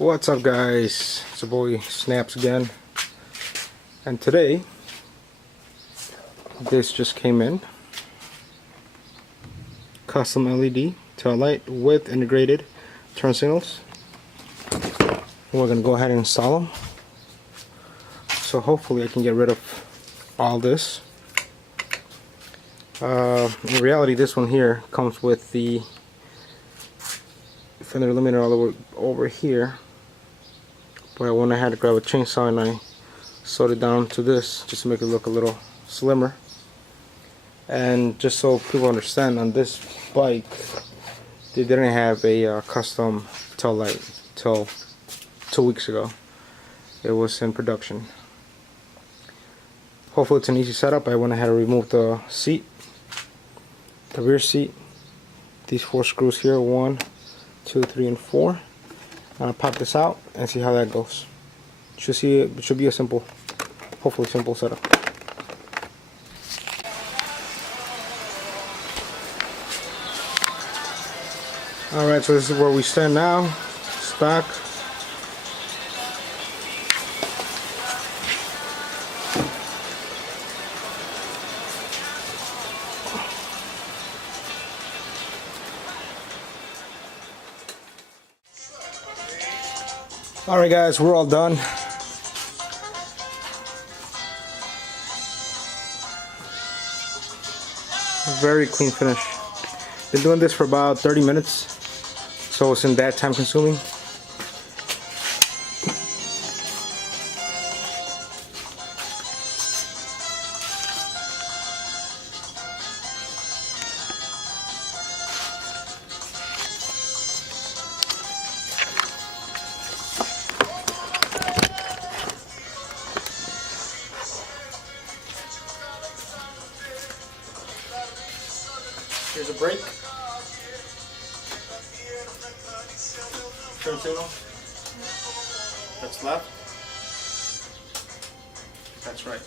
What's up, guys? It's your boy Snaps again, and today this just came in. Custom LED tail light with integrated turn signals. We're gonna go ahead and install them. So hopefully I can get rid of all this. In reality, this one here comes with the Fender Eliminator all the way over here. But I went ahead to grab a chainsaw and I sewed it down to this just to make it look a little slimmer. And just so people understand, on this bike they didn't have a custom tail light till 2 weeks ago. It was in production. Hopefully it's an easy setup. I went ahead and removed the seat, the rear seat, these 4 screws here, 1, 2, 3, and 4. I'll pop this out and see how that goes. It should be a simple, hopefully simple setup. Alright, so this is where we stand now. Stock. Alright guys, we're all done. Very clean finish. Been doing this for about 30 minutes, so it's in that time consuming. Here's a brake, turn signal, that's left, that's right.